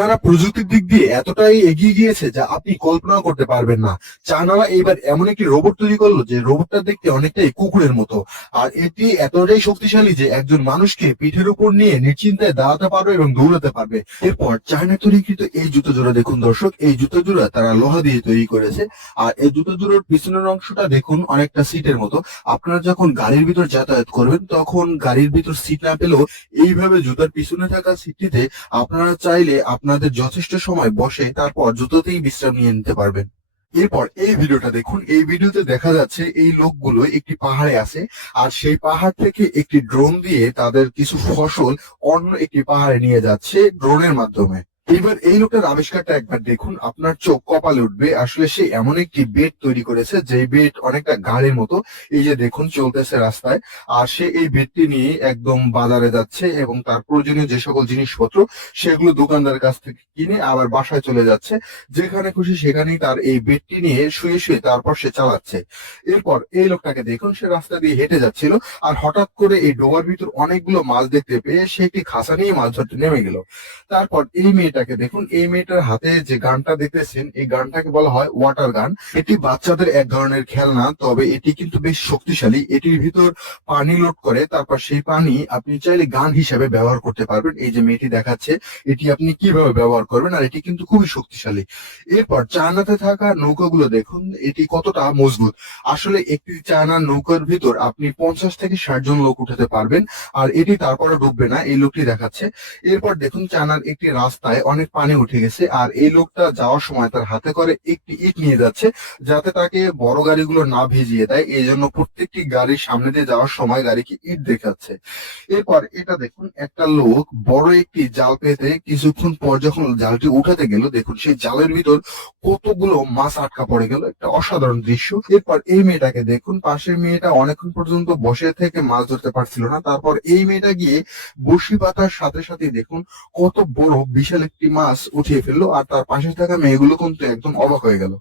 চায়নারা প্রযুক্তির দিক দিয়ে এতটাই এগিয়ে গিয়েছে যা আপনি কল্পনা করতে পারবেন না। চায়নারা এবার এমন একটি রোবট তৈরি করলো যে রোবটটা দেখতে অনেকটাই কুকুরের মতো, আর এটি এতটাই শক্তিশালী যে একজন মানুষকে পিঠের উপর নিয়ে নিশ্চিন্তায় দাঁড়াতে পারবে এবং দৌড়াতে পারবে। এরপর চায়না তৈরিকৃত এই জুতো জোড়া দেখুন দর্শক, এই জুতো জোড়া তারা লোহা দিয়ে তৈরি করেছে। আর এই জুতো জোড়ার পিছনের অংশটা দেখুন অনেকটা সিটের মতো। আপনারা যখন গাড়ির ভিতর যাতায়াত করবেন তখন গাড়ির ভিতর সিট না পেলেও এইভাবে জুতার পিছনে থাকা সিটটিতে আপনারা চাইলে আপনাদের যথেষ্ট সময় বসে তারপর জুতোতেই বিশ্রাম নিয়ে নিতে পারবেন। এরপর এই ভিডিওটা দেখুন, এই ভিডিওতে দেখা যাচ্ছে এই লোকগুলো একটি পাহাড়ে আছে, আর সেই পাহাড় থেকে একটি ড্রোন দিয়ে তাদের কিছু ফসল অন্য একটি পাহাড়ে নিয়ে যাচ্ছে ড্রোনের মাধ্যমে। এবার এই লোকটার আবিষ্কারটা একবার দেখুন, আপনার চোখ কপালে উঠবে। আসলে সে এমন একটি বেড তৈরি করেছে যে বেড অনেকটা গাড়ির মতো। এই যে দেখুন চলতেছে রাস্তায়, আর সে এই বেডটি নিয়ে একদম বাজারে যাচ্ছে এবং তার প্রয়োজনীয় যে সকল জিনিসপত্র সেগুলো দোকানদারের কাছ থেকে কিনে আবার বাসায় চলে যাচ্ছে। যেখানে খুশি সেখানেই তার এই বেডটি নিয়ে শুয়ে শুয়ে তারপর সে চালাচ্ছে। এরপর এই লোকটাকে দেখুন, সে রাস্তা দিয়ে হেঁটে যাচ্ছিল, আর হঠাৎ করে এই ডোবার ভিতর অনেকগুলো মাছ দেখতে পেয়ে সে একটি খাঁচা নিয়ে মাছ ধরতে নেমে গেল। তারপর এই মেয়েটাকে দেখুন, এই মেয়েটার হাতে যে গানটা দেখতেছেন এই গানটাকে বলা হয় ওয়াটার গান। এটি বাচ্চাদের এক ধরনের খেলনা, তবে এটি কিন্তু বেশ শক্তিশালী। এটির ভিতর পানি লোড করে, তারপর সেই পানি আপনি চাইলে গান হিসাবে ব্যবহার করতে পারবেন। এই যে মেয়েটি দেখাচ্ছে এটি আপনি কিভাবে ব্যবহার করবেন, আর এটি কিন্তু খুবই শক্তিশালী। এরপর চায়নাতে থাকা নৌকাগুলো দেখুন এটি কতটা মজবুত। আসলে একটি চায়নার নৌকার ভিতর আপনি 50 থেকে 60 জন লোক উঠাতে পারবেন, আর এটি তারপরে ডুববে না, এই লোকটি দেখাচ্ছে। এরপর দেখুন চায়নার একটি রাস্তায় অনেক পানি উঠে গেছে, আর এই লোকটা যাওয়ার সময় তার হাতে করে একটি ইট নিয়ে যাচ্ছে যাতে তাকে বড় গাড়িগুলো না ভিজিয়ে দেয়। এই জন্য প্রত্যেকটি গাড়ির সামনে দিয়ে যাওয়ার সময় গাড়িকে ইট দেখাচ্ছে। এরপর এটা দেখুন, একটা লোক বড় একটি জাল পেতে কিছুক্ষণ পর যখন জালটি উঠাতে গেল, দেখুন সেই জালের ভিতর কতগুলো মাছ আটকা পড়ে গেল, একটা অসাধারণ দৃশ্য। এরপর এই মেয়েটাকে দেখুন, পাশের মেয়েটা অনেকক্ষণ পর্যন্ত বসে থেকে মাছ ধরতে পারছিল না, তারপর এই মেয়েটা গিয়ে বড়শি পাতার সাথে সাথে দেখুন কত বড় বিশাল একটি মাছ উঠিয়ে ফেললো, আর তার পাশে থাকা মেয়েগুলো কিন্তু একদম অবাক হয়ে গেল।